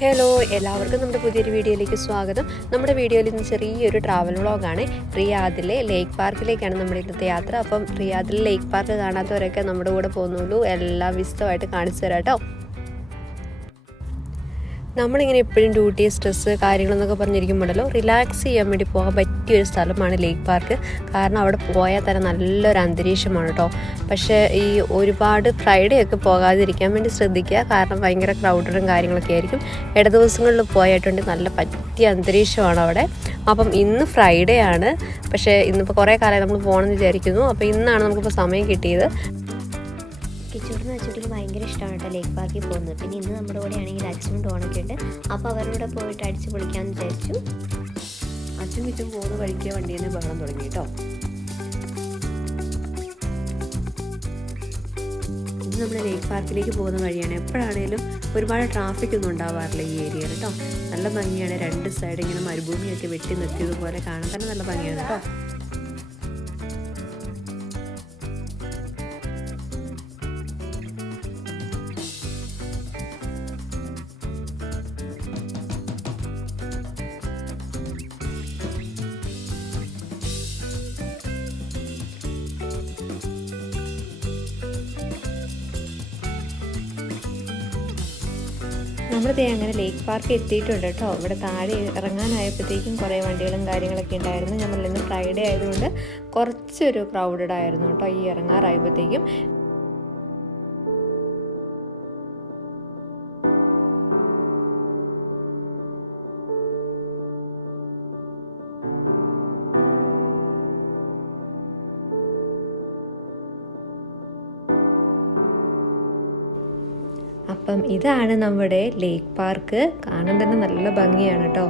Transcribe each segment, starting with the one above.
Hello, എല്ലാവർക്കും നമ്മുടെ പുതിയൊരു വീഡിയോയിലേക്ക് സ്വാഗതം. നമ്മുടെ വീഡിയോയിൽ ഇന്ന് ചെറിയൊരു ട്രാവൽ വ്ളോഗാണ്. റിയാദിലെ ലേക്ക് പാർക്കിലേക്കാണ് നമ്മുടെ ഇന്നത്തെ യാത്ര. അപ്പം റിയാദിലെ ലേക്ക് പാർക്ക് കാണാത്തവരൊക്കെ നമ്മുടെ കൂടെ പോകുന്നുള്ളൂ. എല്ലാം വിശദമായിട്ട് കാണിച്ചു തരാം കേട്ടോ. നമ്മളിങ്ങനെ എപ്പോഴും ഡ്യൂട്ടി, സ്ട്രെസ്സ്, കാര്യങ്ങളെന്നൊക്കെ പറഞ്ഞിരിക്കുമ്പോഴല്ലോ റിലാക്സ് ചെയ്യാൻ വേണ്ടി പോകാൻ പറ്റിയൊരു സ്ഥലമാണ് ലേക്ക് പാർക്ക്. കാരണം അവിടെ പോയാൽ തന്നെ നല്ലൊരു അന്തരീക്ഷമാണ് കേട്ടോ. പക്ഷേ ഈ ഒരുപാട് ഫ്രൈഡേ ഒക്കെ പോകാതിരിക്കാൻ വേണ്ടി ശ്രദ്ധിക്കുക. കാരണം ഭയങ്കര ക്രൗഡറും കാര്യങ്ങളൊക്കെ ആയിരിക്കും. ഇട ദിവസങ്ങളിൽ പോയായിട്ടുണ്ട് നല്ല പറ്റിയ അന്തരീക്ഷമാണ് അവിടെ. അപ്പം ഇന്ന് ഫ്രൈഡേ ആണ്. പക്ഷേ ഇന്നിപ്പോൾ കുറേ കാലമായി നമ്മൾ പോകണമെന്ന് വിചാരിക്കുന്നു. അപ്പോൾ ഇന്നാണ് നമുക്കിപ്പോൾ സമയം കിട്ടിയത്. കിച്ചൂറിന് അച്ചൂട്ടിക്ക് ഭയങ്കര ഇഷ്ടമാണ് കേട്ടോ ലേക്ക് പാർക്കിൽ പോകുന്നത്. പിന്നെ ഇന്ന് നമ്മുടെ കൂടെ ആണെങ്കിൽ അച്ഛനും ടോണൊക്കെ ഉണ്ട്. അപ്പോൾ അവരുടെ പോയിട്ട് അടിച്ച് പൊളിക്കാമെന്ന് വിചാരിച്ചു. അച്ഛൻ കിച്ചും പോകുന്ന വഴിക്ക് വണ്ടിയിൽ നിന്ന് ബഹളം തുടങ്ങി കേട്ടോ. ഇത് നമ്മുടെ ലേക്ക് പാർക്കിലേക്ക് പോകുന്ന വഴിയാണ്. എപ്പോഴാണേലും ഒരുപാട് ട്രാഫിക് ഒന്നും ഉണ്ടാവാറില്ല ഈ ഏരിയയിൽ കേട്ടോ. നല്ല ഭംഗിയാണ്. രണ്ട് സൈഡ് ഇങ്ങനെ മരുഭൂമിയൊക്കെ വെട്ടി നിർത്തിയതുപോലെ കാണാൻ തന്നെ നല്ല ഭംഗിയാണ് കേട്ടോ. നമ്മളിതേ അങ്ങനെ ലേക്ക് പാർക്ക് എത്തിയിട്ടുണ്ട് കേട്ടോ. ഇവിടെ താഴെ ഇറങ്ങാനായപ്പോഴത്തേക്കും കുറേ വണ്ടികളും കാര്യങ്ങളൊക്കെ ഉണ്ടായിരുന്നു. നമ്മളിന്ന് ഫ്രൈഡേ ആയതുകൊണ്ട് കുറച്ചൊരു ക്രൗഡഡ് ആയിരുന്നു കേട്ടോ ഈ ഇറങ്ങാറായപ്പോഴത്തേക്കും. അപ്പം ഇതാണ് നമ്മുടെ ലേക്ക് പാർക്ക്. കാണാൻ തന്നെ നല്ല ഭംഗിയാണ് കേട്ടോ.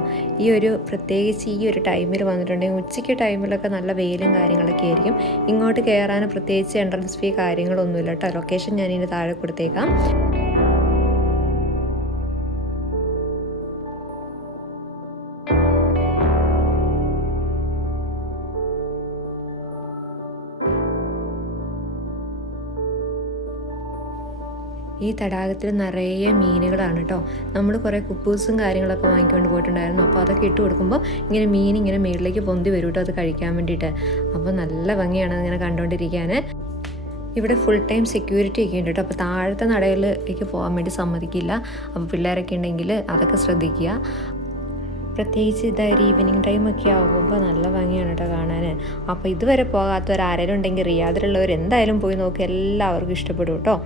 പ്രത്യേകിച്ച് ഈ ഒരു ടൈമിൽ വന്നിട്ടുണ്ടെങ്കിൽ ഉച്ചയ്ക്ക് ടൈമിലൊക്കെ നല്ല വെയിലും കാര്യങ്ങളൊക്കെ ആയിരിക്കും. ഇങ്ങോട്ട് കയറാൻ പ്രത്യേകിച്ച് എൻട്രൻസ് ഫീ കാര്യങ്ങളൊന്നുമില്ല കേട്ടോ. ലൊക്കേഷൻ ഞാനിതിന് താഴെ കൊടുത്തേക്കാം. ഈ തടാകത്തിൽ നിറയെ മീനുകളാണ് കേട്ടോ. നമ്മൾ കുറേ കുപ്പൂസും കാര്യങ്ങളൊക്കെ വാങ്ങിക്കൊണ്ട് പോയിട്ടുണ്ടായിരുന്നു. അപ്പോൾ അതൊക്കെ ഇട്ട് കൊടുക്കുമ്പോൾ ഇങ്ങനെ മീൻ ഇങ്ങനെ മേളിലേക്ക് പൊന്തി വരും കേട്ടോ, അത് കഴിക്കാൻ വേണ്ടിയിട്ട്. അപ്പോൾ നല്ല ഭംഗിയാണ് അതിങ്ങനെ കണ്ടുകൊണ്ടിരിക്കാൻ. ഇവിടെ ഫുൾ ടൈം സെക്യൂരിറ്റി ഒക്കെ ഉണ്ട് കേട്ടോ. അപ്പോൾ താഴത്തെ നടയിലേക്ക് പോകാൻ വേണ്ടി സമ്മതിക്കില്ല. അപ്പോൾ പിള്ളേരൊക്കെ ഉണ്ടെങ്കിൽ അതൊക്കെ ശ്രദ്ധിക്കുക. പ്രത്യേകിച്ച് ഇതായൊരു ഈവനിങ് ടൈമൊക്കെ ആകുമ്പോൾ നല്ല ഭംഗിയാണ് കേട്ടോ കാണാൻ. അപ്പോൾ ഇതുവരെ പോകാത്തവരാരെങ്കിലും ഉണ്ടെങ്കിൽ റിയാദിലുള്ളവർ എന്തായാലും പോയി നോക്കി, എല്ലാവർക്കും ഇഷ്ടപ്പെടും കേട്ടോ.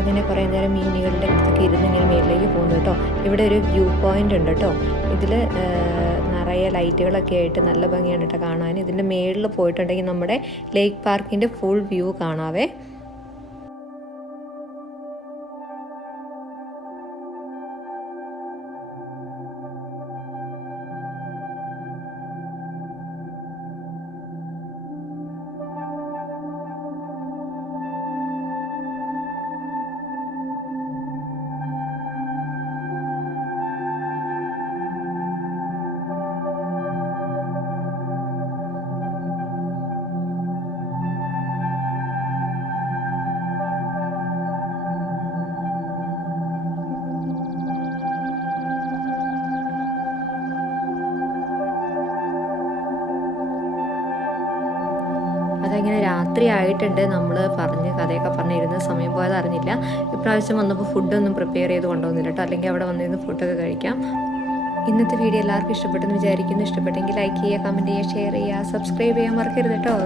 അങ്ങനെ കുറേ നേരം മീനുകളുടെ അടുത്തൊക്കെ ഇരുന്ന് ഇങ്ങനെ മേളിലേക്ക് പോകുന്നു കേട്ടോ. ഇവിടെ ഒരു വ്യൂ പോയിൻ്റ് ഉണ്ട് കേട്ടോ. ഇതിൽ നിറയെ ലൈറ്റുകളൊക്കെ ആയിട്ട് നല്ല ഭംഗിയാണ് കേട്ടോ കാണാൻ. ഇതിൻ്റെ മേളിൽ പോയിട്ടുണ്ടെങ്കിൽ നമ്മുടെ ലേക്ക് പാർക്കിൻ്റെ ഫുൾ വ്യൂ കാണാവേ. അതങ്ങനെ രാത്രി ആയിട്ടുണ്ട്. നമ്മൾ കഥയൊക്കെ പറഞ്ഞിരുന്ന സമയം പോയത് അറിഞ്ഞില്ല. ഇപ്രാവശ്യം വന്നപ്പോൾ ഫുഡൊന്നും പ്രിപ്പയർ ചെയ്ത് കൊണ്ടുവന്നില്ല കേട്ടോ. അല്ലെങ്കിൽ അവിടെ വന്നിരുന്ന് ഫുഡൊക്കെ കഴിക്കാം. ഇന്നത്തെ വീഡിയോ എല്ലാവർക്കും ഇഷ്ടപ്പെട്ടെന്ന് വിചാരിക്കുന്നു. ഇഷ്ടപ്പെട്ടെങ്കിൽ ലൈക്ക് ചെയ്യുക, കമൻറ്റ് ചെയ്യുക, ഷെയർ ചെയ്യുക, സബ്സ്ക്രൈബ് ചെയ്യാൻ മറക്കരുത് കേട്ടോ.